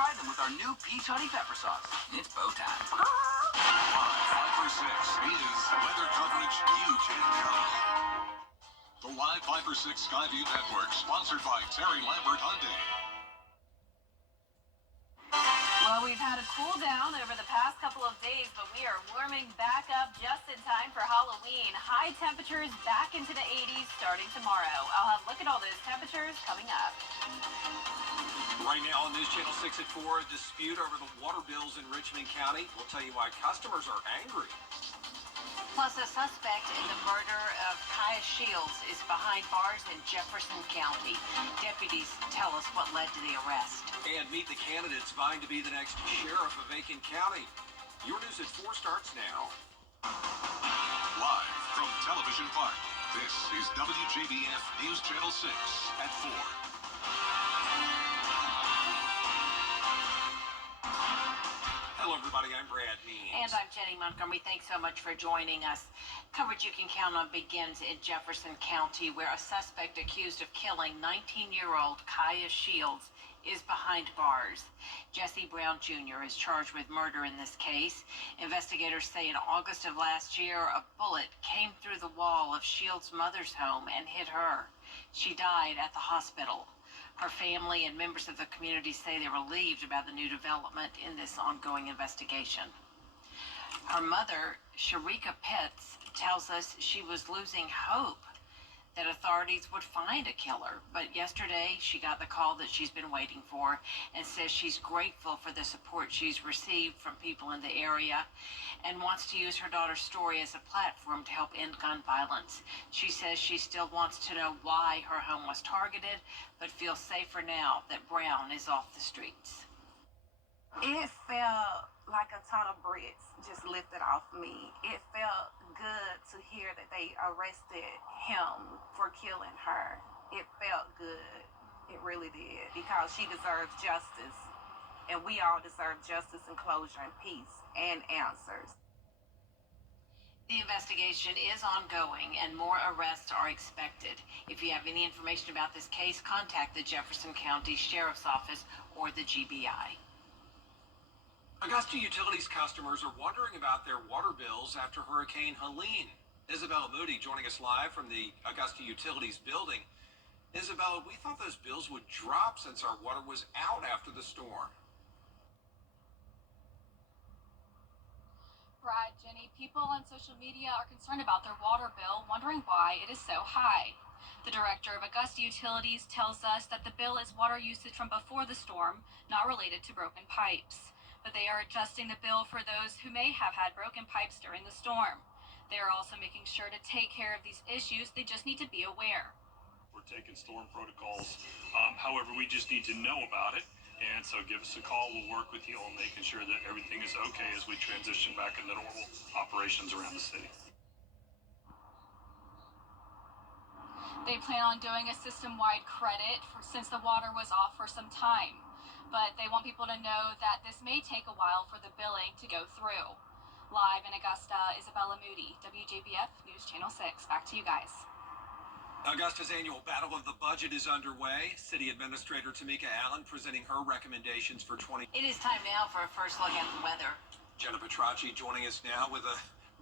try them with our new peach honey pepper sauce. It's bow time. 5 for 6 is weather coverage you can count on. The Live 5 for 6 Skyview Network, sponsored by Terry Lambert Hyundai. Well, we've had a cool down over the past couple of days, but we are warming back up just in time for Halloween. High temperatures back into the 80s starting tomorrow. I'll have a look at all those temperatures coming up. Right now on News Channel 6 at 4, a dispute over the water bills in Richmond County. We'll tell you why customers are angry. Plus, a suspect in the murder of Kaya Shields is behind bars in Jefferson County. Deputies tell us what led to the arrest. And meet the candidates vying to be the next sheriff of Aiken County. Your News at 4 starts now. Live from Television Park, this is WJBF News Channel 6 at 4. Hello, everybody. I'm Brad Means. And I'm Jenny Montgomery. Thanks so much for joining us. Coverage you can count on begins in Jefferson County, where a suspect accused of killing 19-year-old Kaya Shields is behind bars. Jesse Brown Jr. is charged with murder in this case. Investigators say in August of last year, a bullet came through the wall of Shields' mother's home and hit her. She died at the hospital. Her family and members of the community say they're relieved about the new development in this ongoing investigation. Her mother, Sharika Pitts, tells us she was losing hope that authorities would find a killer. But yesterday, she got the call that she's been waiting for and says she's grateful for the support she's received from people in the area and wants to use her daughter's story as a platform to help end gun violence. She says she still wants to know why her home was targeted, but feels safer now that Brown is off the streets. It felt like a ton of bricks just lifted off me. It felt good to hear that they arrested him for killing her. It felt good. It really did, because she deserves justice. And we all deserve justice and closure and peace and answers. The investigation is ongoing and more arrests are expected. If you have any information about this case, contact the Jefferson County Sheriff's Office or the GBI. Augusta Utilities customers are wondering about their water bills after Hurricane Helene. Isabella Moody joining us live from the Augusta Utilities building. Isabella, we thought those bills would drop since our water was out after the storm. Brad, Jenny, people on social media are concerned about their water bill, wondering why it is so high. The director of Augusta Utilities tells us that the bill is water usage from before the storm, not related to broken pipes. But they are adjusting the bill for those who may have had broken pipes during the storm. They are also making sure to take care of these issues. They just need to be aware. We're taking storm protocols. However, we just need to know about it. And so give us a call. We'll work with you on making sure that everything is okay as we transition back into normal operations around the city. They plan on doing a system-wide credit since the water was off for some time. But they want people to know that this may take a while for the billing to go through. Live in Augusta, Isabella Moody, WJBF News Channel 6. Back to you guys. Augusta's annual Battle of the Budget is underway. City Administrator Tamika Allen presenting her recommendations for 20. It is time now for a first look at the weather. Jenna Petracci joining us now with a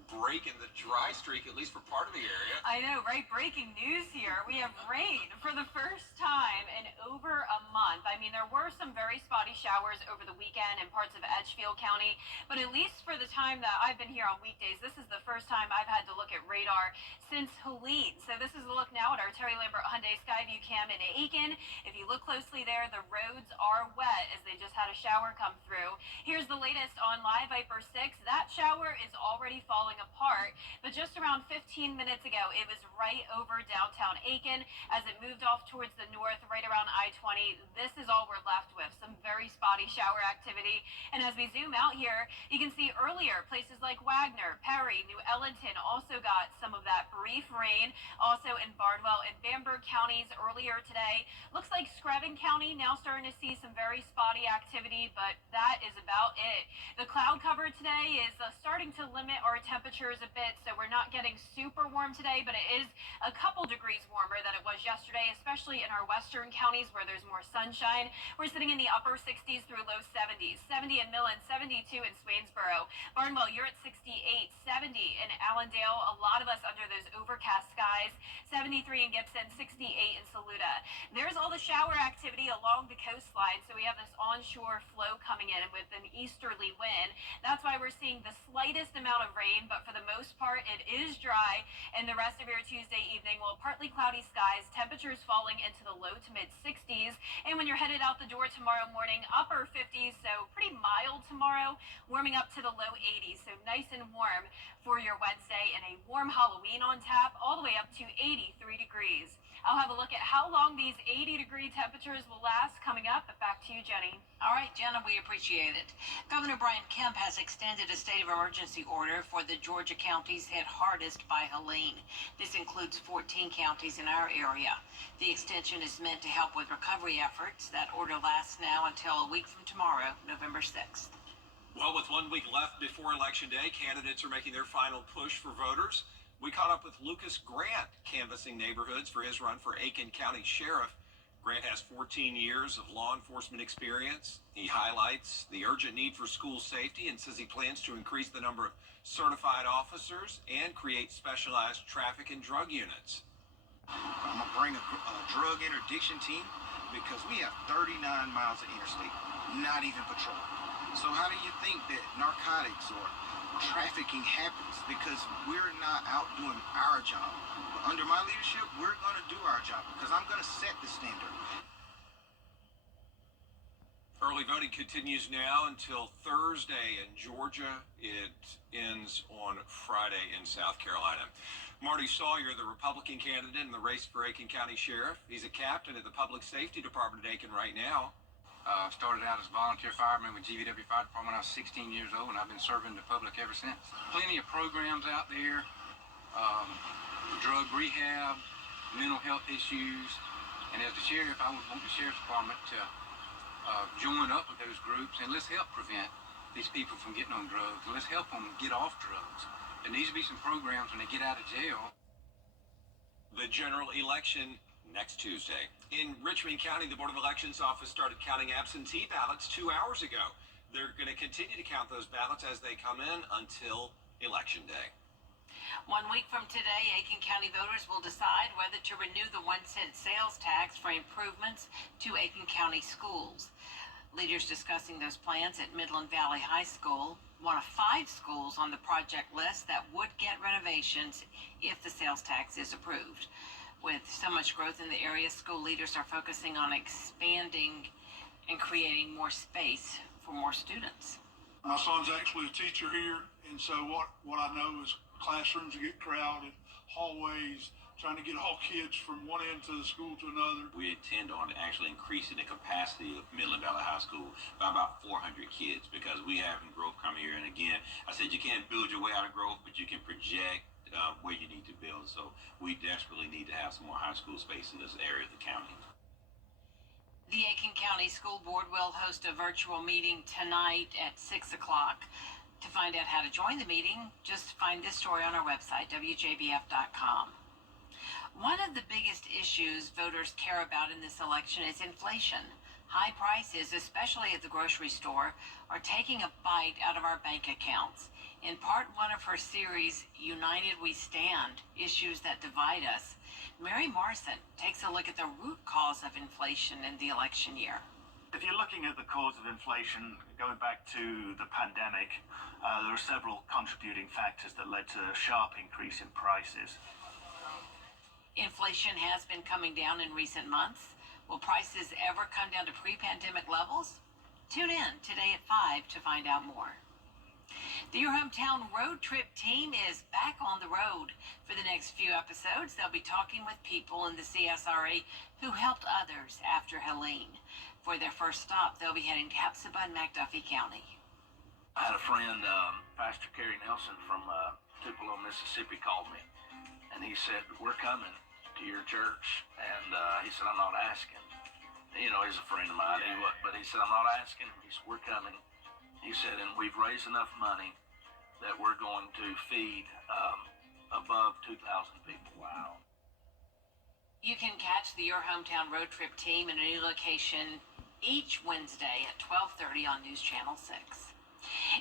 break in the dry streak, at least for part of the area. I know, right? Breaking news here. We have rain for the first time in over a month. I mean, there were some very spotty showers over the weekend in parts of Edgefield County, but at least for the time that I've been here on weekdays, this is the first time I've had to look at radar since Helene. So this is a look now at our Terry Lambert Hyundai Skyview cam in Aiken. If you look closely there, the roads are wet as they just had a shower come through. Here's the latest on Live Viper 6. That shower is already falling apart, but just around 15 minutes ago, it was right over downtown Aiken. As it moved off towards the north, right around I-20, this is all we're left with, some very spotty shower activity. And as we zoom out here, you can see earlier places like Wagner, Perry, New Ellington also got some of that brief rain. Also in Bardwell and Bamberg counties earlier today. Looks like Screven County now starting to see some very spotty activity, but that is about it. The cloud cover today is starting to limit our temperatures a bit, so we're not getting super warm today, but it is a couple degrees warmer than it was yesterday, especially in our western counties where there's more sunshine. We're sitting in the upper 60s through low 70s. 70 in Millen, 72 in Swainsboro. Barnwell, you're at 68, 70 in Allendale. A lot of us under those overcast skies. 73 in Gibson, 68 in Saluda. There's all the shower activity along the coastline, so we have this onshore flow coming in with an easterly wind. That's why we're seeing the slightest amount of rain, but for the most part, it is dry. And the rest of your Tuesday evening, well, partly cloudy skies, temperatures falling into the low to mid 60s. And when you're headed out the door tomorrow morning, upper 50s, so pretty mild tomorrow, warming up to the low 80s. So nice and warm for your Wednesday, and a warm Halloween on tap, all the way up to 83 degrees. I'll have a look at how long these 80-degree temperatures will last coming up. Back to you, Jenny. All right, Jenna, we appreciate it. Governor Brian Kemp has extended a state of emergency order for the Georgia counties hit hardest by Helene. This includes 14 counties in our area. The extension is meant to help with recovery efforts. That order lasts now until a week from tomorrow, November 6th. Well, with 1 week left before Election Day, candidates are making their final push for voters. We caught up with Lucas Grant, canvassing neighborhoods for his run for Aiken County Sheriff. Grant has 14 years of law enforcement experience. He highlights the urgent need for school safety and says he plans to increase the number of certified officers and create specialized traffic and drug units. I'm going to bring a drug interdiction team because we have 39 miles of interstate, not even patrol. So how do you think that narcotics or trafficking happens? Because we're not out doing our job. But under my leadership, we're going to do our job because I'm going to set the standard. Early voting continues now until Thursday in Georgia. It ends on Friday in South Carolina. Marty Sawyer, the Republican candidate in the race for Aiken County Sheriff. He's a captain at the Public Safety Department at Aiken right now. Started out as a volunteer fireman with WJBF Fire Department when I was 16 years old, and I've been serving the public ever since. Plenty of programs out there, drug rehab, mental health issues, and as the sheriff, I would want the sheriff's department to join up with those groups, and let's help prevent these people from getting on drugs. Let's help them get off drugs. There needs to be some programs when they get out of jail. The general election next Tuesday. In Richmond County, the Board of Elections office started counting absentee ballots 2 hours ago. They're going to continue to count those ballots as they come in until Election Day. 1 week from today, Aiken County voters will decide whether to renew the 1-cent sales tax for improvements to Aiken County schools. Leaders discussing those plans at Midland Valley High School, one of 5 schools on the project list that would get renovations if the sales tax is approved. With so much growth in the area, school leaders are focusing on expanding and creating more space for more students. My son's actually a teacher here, and so what I know is classrooms get crowded, hallways, trying to get all kids from one end to the school to another. We intend on actually increasing the capacity of Midland Valley High School by about 400 kids because we have growth coming here. And again, I said you can't build your way out of growth, but you can project where you need to build. So we desperately need to have some more high school space in this area of the county. The Aiken County School Board will host a virtual meeting tonight at 6 o'clock. To find out how to join the meeting, just find this story on our website, WJBF.com. One of the biggest issues voters care about in this election is inflation. High prices, especially at the grocery store, are taking a bite out of our bank accounts. In part 1 of her series, United We Stand, Issues That Divide Us, Mary Morrison takes a look at the root cause of inflation in the election year. If you're looking at the cause of inflation, going back to the pandemic, there are several contributing factors that led to a sharp increase in prices. Inflation has been coming down in recent months. Will prices ever come down to pre-pandemic levels? Tune in today at 5 to find out more. The Your Hometown Road Trip team is back on the road. For the next few episodes, they'll be talking with people in the CSRA who helped others after Helene. For their first stop, they'll be heading to Hepzibah and McDuffie County. I had a friend, Pastor Kerry Nelson from Tupelo, Mississippi, called me, and he said, "We're coming to your church," and he said, "I'm not asking." You know, he's a friend of mine, but he said, "I'm not asking." He said, "We're coming." He said, "And we've raised enough money that we're going to feed above 2,000 people." Wow. You can catch the Your Hometown Road Trip team in a new location each Wednesday at 12:30 on News Channel 6.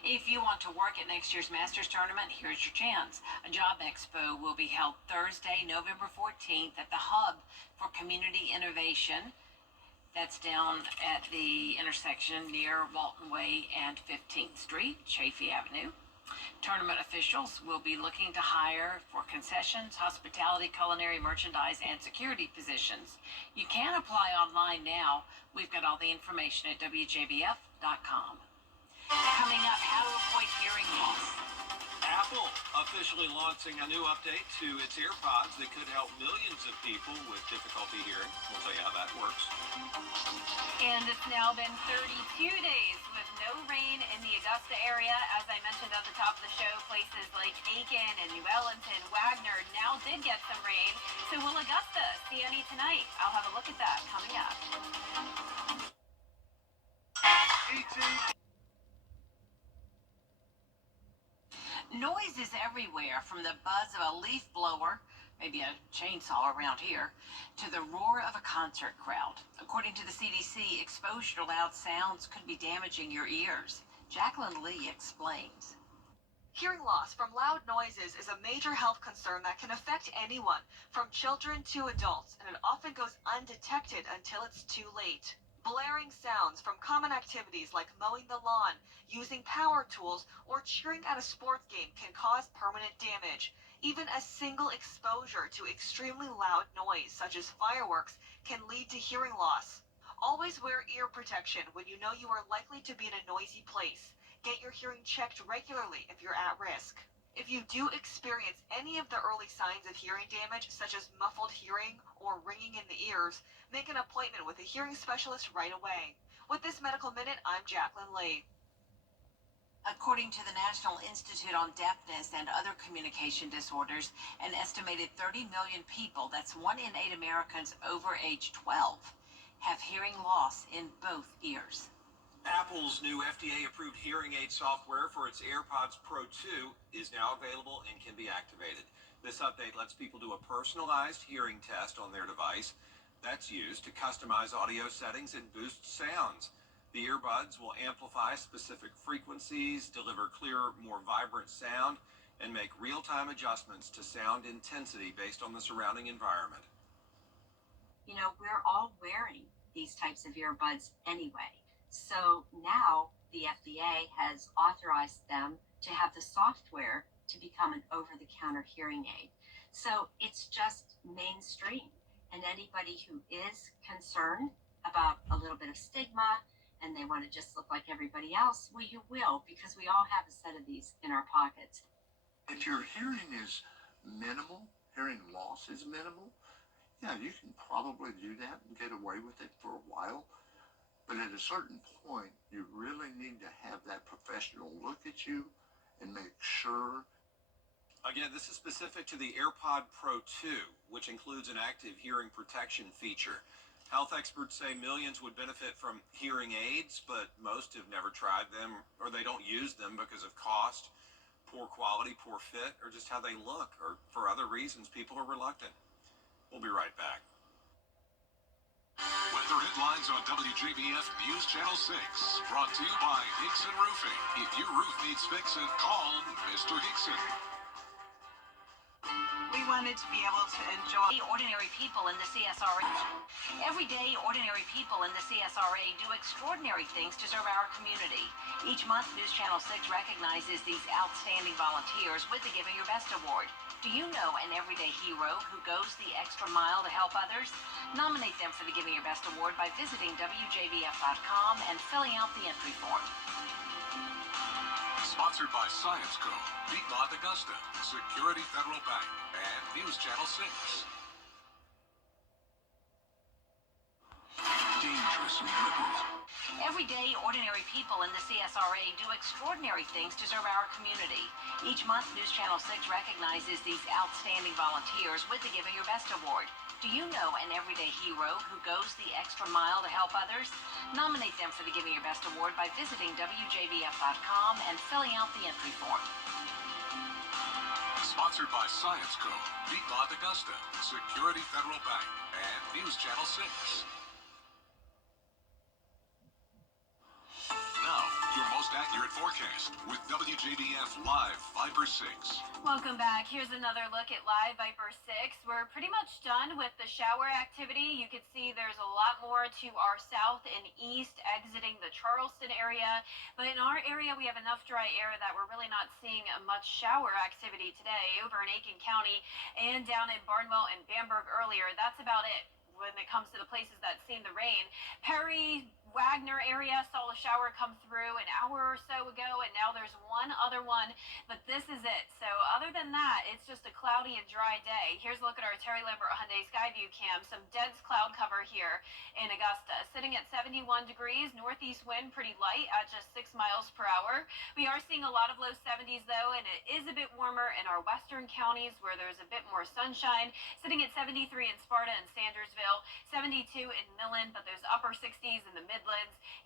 If you want to work at next year's Masters Tournament, here's your chance. A job expo will be held Thursday, November 14th at the Hub for Community Innovation. That's down at the intersection near Walton Way and 15th Street, Chaffee Avenue. Tournament officials will be looking to hire for concessions, hospitality, culinary, merchandise, and security positions. You can apply online now. We've got all the information at WJBF.com. Coming up, how to avoid hearing loss. Apple officially launching a new update to its AirPods that could help millions of people with difficulty hearing. We'll tell you how that works. And it's now been 32 days with no rain in the Augusta area. As I mentioned at the top of the show, places like Aiken and New Ellington, Wagner now did get some rain. So will Augusta see any tonight? I'll have a look at that coming up. Noise is everywhere, from the buzz of a leaf blower, maybe a chainsaw around here, to the roar of a concert crowd. According to the CDC, exposure to loud sounds could be damaging your ears. Jacqueline Lee explains. Hearing loss from loud noises is a major health concern that can affect anyone, from children to adults, and it often goes undetected until it's too late. Blaring sounds from common activities like mowing the lawn, using power tools, or cheering at a sports game can cause permanent damage. Even a single exposure to extremely loud noise, such as fireworks, can lead to hearing loss. Always wear ear protection when you know you are likely to be in a noisy place. Get your hearing checked regularly if you're at risk. If you do experience any of the early signs of hearing damage, such as muffled hearing or ringing in the ears, make an appointment with a hearing specialist right away. With this Medical Minute, I'm Jacqueline Lee. According to the National Institute on Deafness and Other Communication Disorders, an estimated 30 million people, that's 1 in 8 Americans over age 12, have hearing loss in both ears. Apple's new FDA-approved hearing aid software for its AirPods Pro 2 is now available and can be activated. This update lets people do a personalized hearing test on their device. That's used to customize audio settings and boost sounds. The earbuds will amplify specific frequencies, deliver clearer, more vibrant sound, and make real-time adjustments to sound intensity based on the surrounding environment. You know, we're all wearing these types of earbuds anyway. So now the FDA has authorized them to have the software to become an over-the-counter hearing aid. So it's just mainstream. And anybody who is concerned about a little bit of stigma and they want to just look like everybody else, well, you will, because we all have a set of these in our pockets. If your hearing is minimal, hearing loss is minimal, yeah, you can probably do that and get away with it for a while. But at a certain point, you really need to have that professional look at you and make sure. Again, this is specific to the AirPod Pro 2, which includes an active hearing protection feature. Health experts say millions would benefit from hearing aids, but most have never tried them, or they don't use them because of cost, poor quality, poor fit, or just how they look, or for other reasons people are reluctant. We'll be right back. Weather headlines on WJBF News Channel 6. Brought to you by Hickson Roofing. If your roof needs fixing, call Mr. Hickson. We wanted to be able to enjoy Ordinary people in the CSRA. Every day, ordinary people in the CSRA do extraordinary things to serve our community. Each month, News Channel 6 recognizes these outstanding volunteers with the Giving Your Best Award. Do you know an everyday hero who goes the extra mile to help others? Nominate them for the Giving Your Best Award by visiting WJBF.com and filling out the entry form. Sponsored by Science Co., Piedmont Augusta, Security Federal Bank, and News Channel 6. Dangerous liberals. Every day, ordinary people in the CSRA do extraordinary things to serve our community. Each month, News Channel 6 recognizes these outstanding volunteers with the Giving Your Best Award. Do you know an everyday hero who goes the extra mile to help others? Nominate them for the Giving Your Best Award by visiting WJBF.com and filling out the entry form. Sponsored by Science Co., Piedmont Augusta, Security Federal Bank, and News Channel 6. accurate forecast with WJBF Live Viper 6. Welcome back. Here's another look at Live Viper 6. We're pretty much done with the shower activity. You can see there's a lot more to our south and east exiting the Charleston area. But in our area, we have enough dry air that we're really not seeing much shower activity today over in Aiken County and down in Barnwell and Bamberg earlier. That's about it when it comes to the places that seen the rain. Perry, Wagner area saw a shower come through an hour or so ago, and now there's one other one, but this is it. So other than that, it's just a cloudy and dry day. Here's a look at our Terry Lambert Hyundai Skyview cam. Some dense cloud cover here in Augusta. Sitting at 71 degrees, northeast wind pretty light at just 6 miles per hour. We are seeing a lot of low 70s though, and it is a bit warmer in our western counties where there's a bit more sunshine. Sitting at 73 in Sparta and Sandersville, 72 in Millen, but there's upper 60s in the Midlands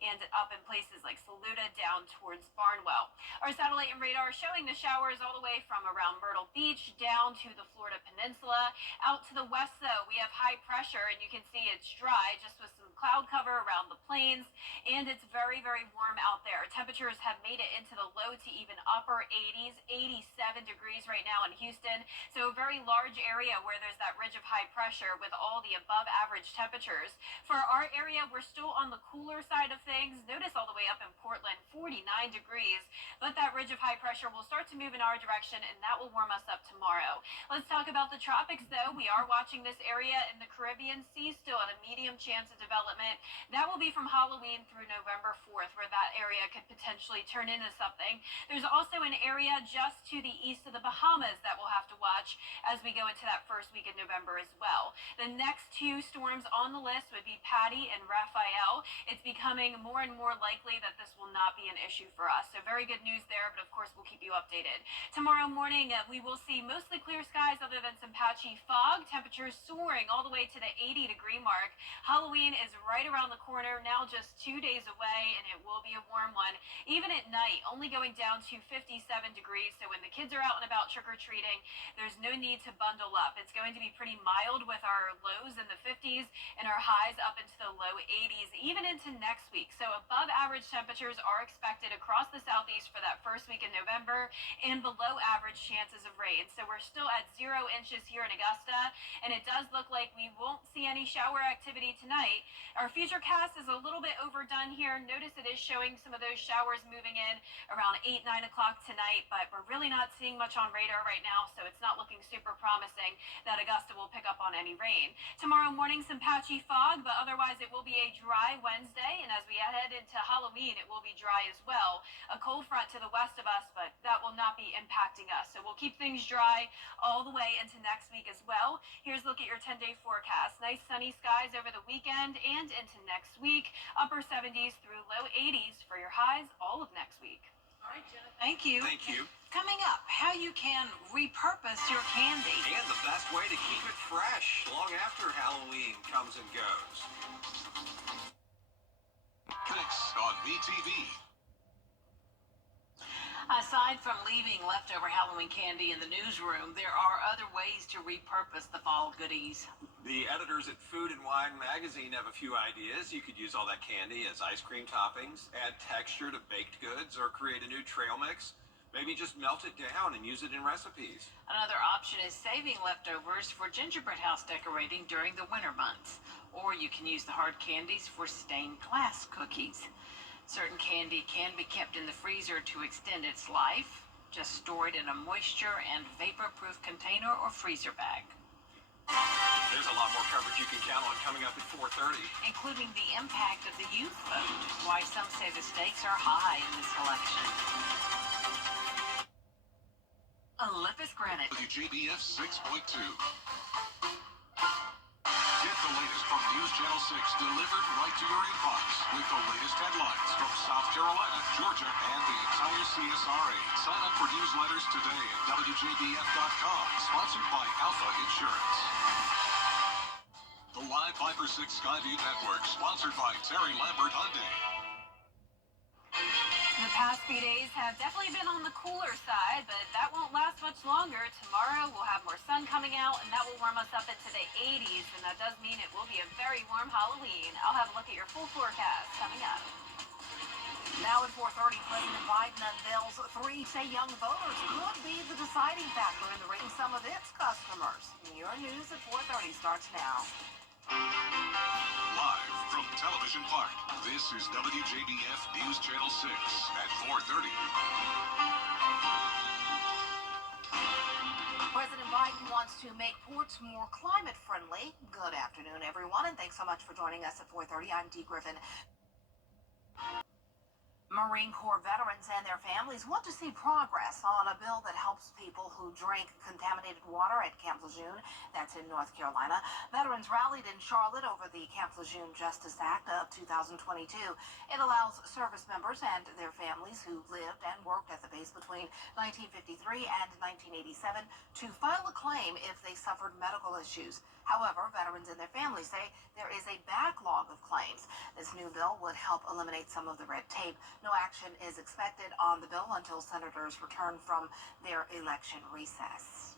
and up in places like Saluda down towards Barnwell. Our satellite and radar showing the showers all the way from around Myrtle Beach down to the Florida Peninsula. Out to the west though, we have high pressure and you can see it's dry just with some cloud cover around the plains, and it's very, very warm out there. Temperatures have made it into the low to even upper 80s, 87 degrees right now in Houston. So a very large area where there's that ridge of high pressure with all the above average temperatures. For our area, we're still on the cooler side of things. Notice all the way up in Portland, 49 degrees, but that ridge of high pressure will start to move in our direction and that will warm us up tomorrow. Let's talk about the tropics though. We are watching this area in the Caribbean Sea still at a medium chance of development. That will be from Halloween through November 4th where that area could potentially turn into something. There's also an area just to the east of the Bahamas that we'll have to watch as we go into that first week in November as well. The next two storms on the list would be Patty and Raphael. It's becoming more and more likely that this will not be an issue for us. So very good news there, but of course we'll keep you updated. Tomorrow morning, we will see mostly clear skies other than some patchy fog. Temperatures soaring all the way to the 80-degree mark. Halloween is right around the corner, now just 2 days away, and it will be a warm one. Even at night, only going down to 57 degrees. So when the kids are out and about trick-or-treating, there's no need to bundle up. It's going to be pretty mild with our lows in the 50s and our highs up into the low 80s, even into next week. So above average temperatures are expected across the southeast for that first week in November and below average chances of rain. So we're still at 0 inches here in Augusta, and it does look like we won't see any shower activity tonight. Our futurecast is a little bit overdone here. Notice it is showing some of those showers moving in around 8, 9 o'clock tonight, but we're really not seeing much on radar right now, so it's not looking super promising that Augusta will pick up on any rain. Tomorrow morning, some patchy fog, but otherwise it will be a dry Wednesday, and as we head into Halloween, it will be dry as well. A cold front to the west of us, but that will not be impacting us, so we'll keep things dry all the way into next week as well. Here's a look at your 10-day forecast. Nice sunny skies over the weekend and into next week. Upper 70s through low 80s for your highs all of next week. All right, Jenna, thank you. Thank you. Coming up, how you can repurpose your candy. And the best way to keep it fresh long after Halloween comes and goes. Next on BTV. Aside from leaving leftover Halloween candy in the newsroom, there are other ways to repurpose the fall goodies. The editors at Food and Wine magazine have a few ideas. You could use all that candy as ice cream toppings, add texture to baked goods, or create a new trail mix. Maybe just melt it down and use it in recipes. Another option is saving leftovers for gingerbread house decorating during the winter months. Or you can use the hard candies for stained glass cookies. Certain candy can be kept in the freezer to extend its life. Just store it in a moisture and vapor-proof container or freezer bag. There's a lot more coverage you can count on coming up at 4:30. Including the impact of the youth vote. Why some say the stakes are high in this election. Olympus Granite. WJBF 6.2. Get the latest from News Channel 6 delivered right to your inbox with the latest headlines from South Carolina, Georgia, and the entire CSRA. Sign up for newsletters today at WJBF.com. Sponsored by Alpha Insurance. The Live Viper 6 Skyview Network, sponsored by Terry Lambert Hyundai. The past few days have definitely been on the cooler side, but that won't last much longer. Tomorrow we'll have more sun coming out, and that will warm us up into the 80s, and that does mean it will be a very warm Halloween. I'll have a look at your full forecast coming up. Now at 4:30, President Biden unveils 3 say young voters could be the deciding factor in the rating some of its customers. Your news at 4:30 starts now. Live from Television Park, this is WJBF News Channel 6 at 4:30. President Biden wants to make ports more climate friendly. Good afternoon, everyone, and thanks so much for joining us at 4:30. I'm Dee Griffin. Marine Corps veterans and their families want to see progress on a bill that helps people who drink contaminated water at Camp Lejeune. That's in North Carolina. Veterans rallied in Charlotte over the Camp Lejeune Justice Act of 2022. It allows service members and their families who lived and worked at the base between 1953 and 1987 to file a claim if they suffered medical issues. However, veterans and their families say there is a backlog of claims. This new bill would help eliminate some of the red tape. No action is expected on the bill until senators return from their election recess.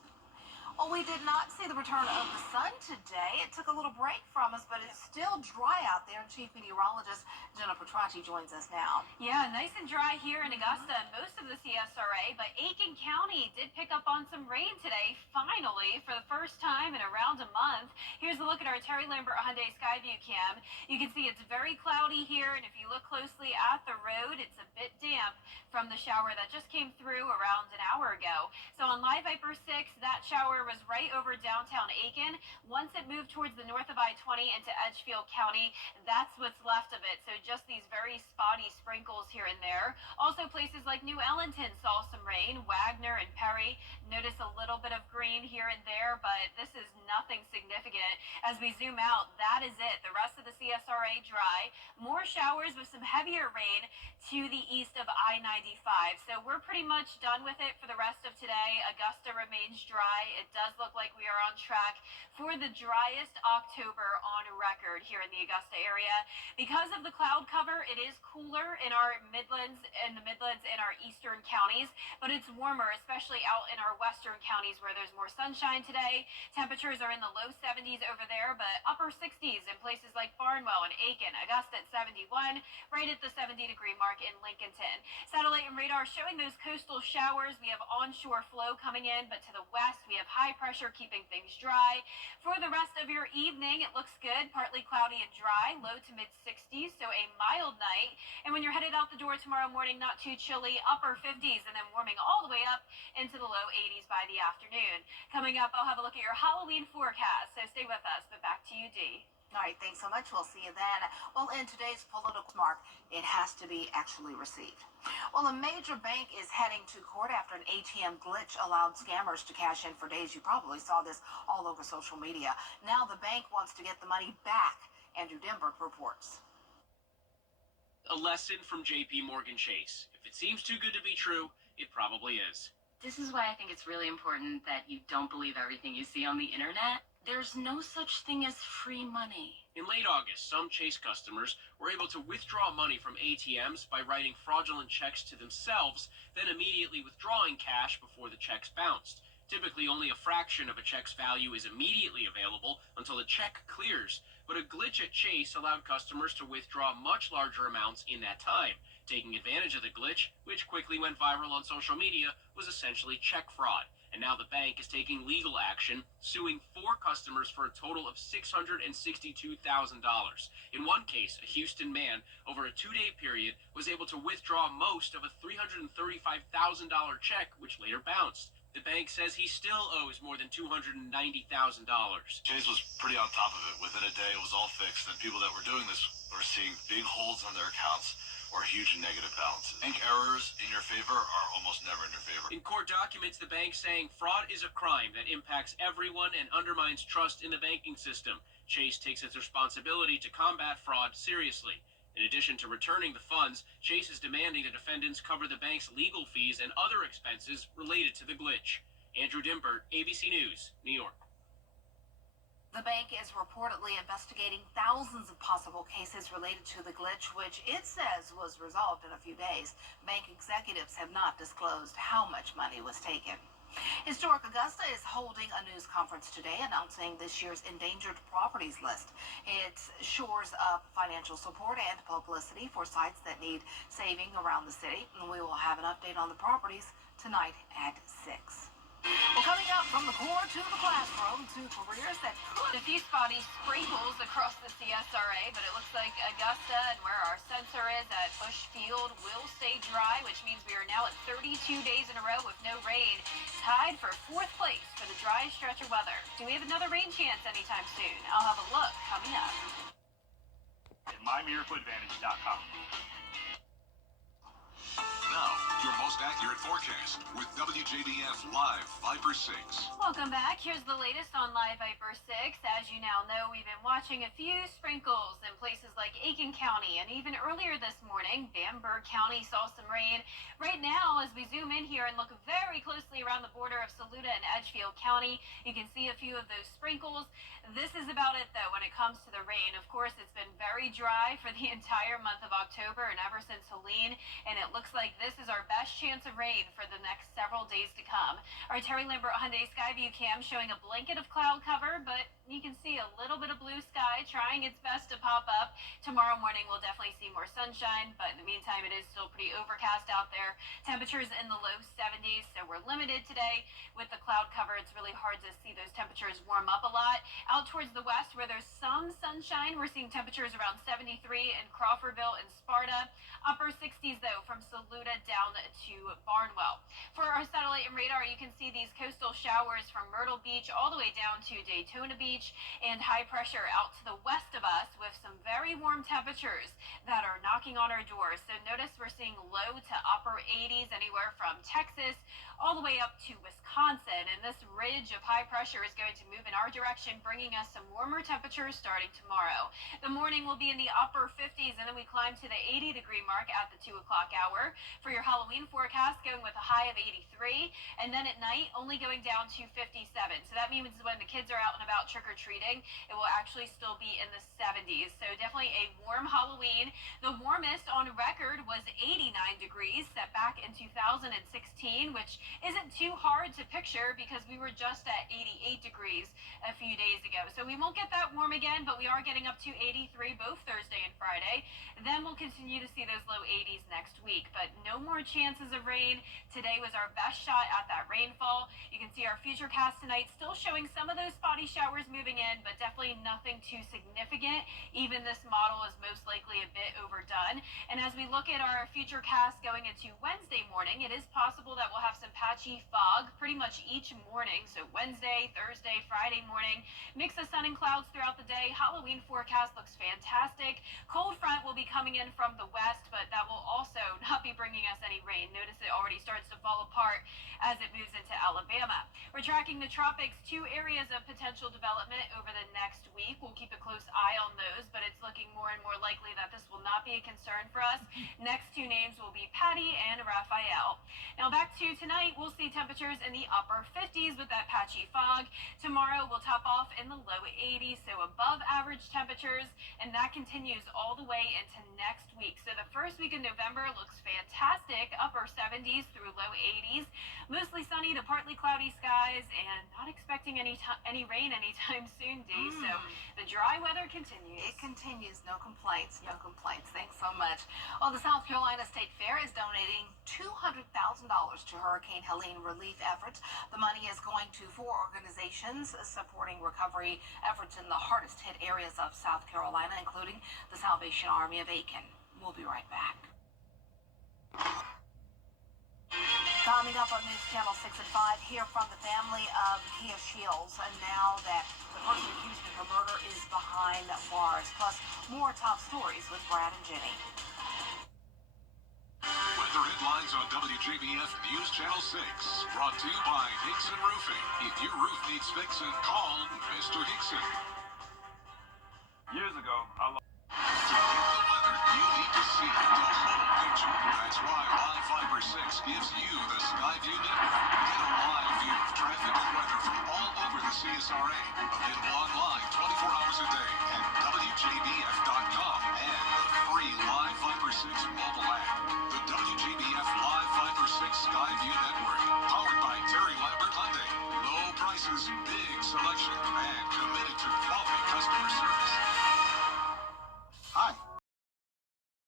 Well, we did not see the return of the sun today. It took a little break from us, but it's still dry out there. Chief Meteorologist Jenna Petracci joins us now. Yeah, nice and dry here in Augusta and most of the CSRA, but Aiken County did pick up on some rain today, finally, for the first time in around a month. Here's a look at our Terry Lambert Hyundai Skyview cam. You can see it's very cloudy here, and if you look closely at the road, it's a bit damp from the shower that just came through around an hour ago. So on Live Viper 6, that shower was right over downtown Aiken. Once it moved towards the north of I-20 into Edgefield County, that's what's left of it. So just these very spotty sprinkles here and there. Also places like New Ellenton saw some rain. Wagner and Perry notice a little bit of green here and there, but this is nothing significant. As we zoom out, that is it. The rest of the CSRA dry. More showers with some heavier rain to the east of I-95. So we're pretty much done with it for the rest of today. Augusta remains dry. It does look like we are on track for the driest October on record here in the Augusta area. Because of the cloud cover, it is cooler in our Midlands and our eastern counties, but it's warmer, especially out in our western counties where there's more sunshine today. Temperatures are in the low 70s over there, but upper 60s in places like Barnwell and Aiken. Augusta at 71, right at the 70-degree mark in Lincolnton. Satellite and radar showing those coastal showers. We have onshore flow coming in, but to the west we have high pressure keeping things dry. For the rest of your evening, it looks good, partly cloudy and dry, low to mid 60s, so a mild night. And when you're headed out the door tomorrow morning, not too chilly, upper 50s, and then warming all the way up into the low 80s by the afternoon. Coming up, I'll have a look at your Halloween forecast, so stay with us. But back to you, Dee. All right, thanks so much. We'll see you then. Well, in today's political mark, it has to be actually received. Well, a major bank is heading to court after an ATM glitch allowed scammers to cash in for days. You probably saw this all over social media. Now the bank wants to get the money back. Andrew Dimbert reports. A lesson from JP Morgan Chase. If it seems too good to be true, it probably is. This is why I think it's really important that you don't believe everything you see on the internet. There's no such thing as free money. In late August, some Chase customers were able to withdraw money from ATMs by writing fraudulent checks to themselves, then immediately withdrawing cash before the checks bounced. Typically, only a fraction of a check's value is immediately available until the check clears, but a glitch at Chase allowed customers to withdraw much larger amounts in that time. Taking advantage of the glitch, which quickly went viral on social media, was essentially check fraud. And now the bank is taking legal action, suing 4 customers for a total of $662,000. In one case, a Houston man, over a 2-day period, was able to withdraw most of a $335,000 check, which later bounced. The bank says he still owes more than $290,000. Chase was pretty on top of it. Within a day, it was all fixed, and people that were doing this were seeing big holds on their accounts or huge negative balances. Bank errors in your favor are almost never in your favor. In court documents, the bank saying fraud is a crime that impacts everyone and undermines trust in the banking system. Chase takes its responsibility to combat fraud seriously. In addition to returning the funds, Chase is demanding the defendants cover the bank's legal fees and other expenses related to the glitch. Andrew Dimbert, ABC News, New York. The bank is reportedly investigating thousands of possible cases related to the glitch, which it says was resolved in a few days. Bank executives have not disclosed how much money was taken. Historic Augusta is holding a news conference today announcing this year's endangered properties list. It shores up financial support and publicity for sites that need saving around the city. And we will have an update on the properties tonight at 6. Well, coming up from the core to the classroom, to careers that could... A few spotty sprinkles across the CSRA, but it looks like Augusta and where our sensor is at Bush Field will stay dry, which means we are now at 32 days in a row with no rain, tied for 4th place for the driest stretch of weather. Do we have another rain chance anytime soon? I'll have a look coming up. At MyMiracleAdvantage.com. Now, your most accurate forecast with WJBF Live Viper 6. Welcome back. Here's the latest on Live Viper 6. As you now know, we've been watching a few sprinkles in places like Aiken County, and even earlier this morning, Bamberg County saw some rain. Right now, as we zoom in here and look very closely around the border of Saluda and Edgefield County, you can see a few of those sprinkles. This is about it, though, when it comes to the rain. Of course, it's been very dry for the entire month of October and ever since Helene, and it looks like this is our best chance of rain for the next several days to come. Our Terry Lambert Hyundai Skyview cam showing a blanket of cloud cover, but you can see a little bit of blue sky trying its best to pop up. Tomorrow morning we'll definitely see more sunshine, but in the meantime it is still pretty overcast out there. Temperatures in the low 70s, so we're limited today with the cloud cover. It's really hard to see those temperatures warm up a lot. Out towards the west where there's some sunshine, we're seeing temperatures around 73 in Crawfordville and Sparta. Upper 60s though from Saluda down to Barnwell. For our satellite and radar, you can see these coastal showers from Myrtle Beach all the way down to Daytona Beach, and high pressure out to the west of us with some very warm temperatures that are knocking on our doors. So notice we're seeing low to upper 80s anywhere from Texas all the way up to Wisconsin, and this ridge of high pressure is going to move in our direction, bringing us some warmer temperatures starting tomorrow. The morning will be in the upper 50s, and then we climb to the 80-degree mark at the 2 o'clock hour. For your Halloween forecast, going with a high of 83, and then at night only going down to 57. So that means when the kids are out and about trick-or-treating, it will actually still be in the 70s. So definitely a warm Halloween. The warmest on record was 89 degrees, set back in 2016, which isn't too hard to picture because we were just at 88 degrees a few days ago. So we won't get that warm again, but we are getting up to 83 both Thursday and Friday. Then we'll continue to see those low 80s next week, but no more chances of rain. Today was our best shot at that rainfall. You can see our futurecast tonight still showing some of those spotty showers moving in, but definitely nothing too significant. Even this model is most likely a bit overdone. And as we look at our futurecast going into Wednesday morning, it is possible that we'll have some patchy fog pretty much each morning. So Wednesday, Thursday, Friday morning, mix of sun and clouds throughout the day. Halloween forecast looks fantastic. Cold front will be coming in from the west, but that will also not be bringing us any rain. Notice it already starts to fall apart as it moves into Alabama. We're tracking the tropics, 2 areas of potential development over the next week. We'll keep a close eye on those, but it's looking more and more likely that this will not be a concern for us. Next 2 names will be Patty and Raphael. Now back to tonight, we'll see temperatures in the upper 50s with that patchy fog. Tomorrow we'll top off in the low 80s, so above average temperatures, and that continues all the way into next week. So the first week of November looks fantastic, upper 70s through low 80s. Mostly sunny to partly cloudy skies, and not expecting any rain anytime soon, Dee. So the dry weather continues. It continues. No complaints. No complaints. Thanks so much. Well, the South Carolina State Fair is donating $200,000 to Hurricane Helene relief efforts. The money is going to 4 organizations supporting recovery efforts in the hardest hit areas of South Carolina, including the Salvation Army of Aiken. We'll be right back. Coming up on News Channel 6 and 5, hear from the family of Kia Shields, and now that the person accused of her murder is behind bars. Plus, more top stories with Brad and Jenny. Weather headlines on WJBF News Channel 6. Brought to you by Hickson Roofing. If your roof needs fixing, call Mr. Hickson. Years ago, I lost. To get the weather, you need to see the whole picture. That's why Live Viper 6 gives you the Skyview Network. Get a live view of traffic and weather from all over the CSRA. Available online 24 hours a day at WJBF.com and the free Live Viper 6 mobile app. The WJBF Live Viper 6 Skyview Network, powered by Terry Lambert prices, big selection, and committed to quality customer service.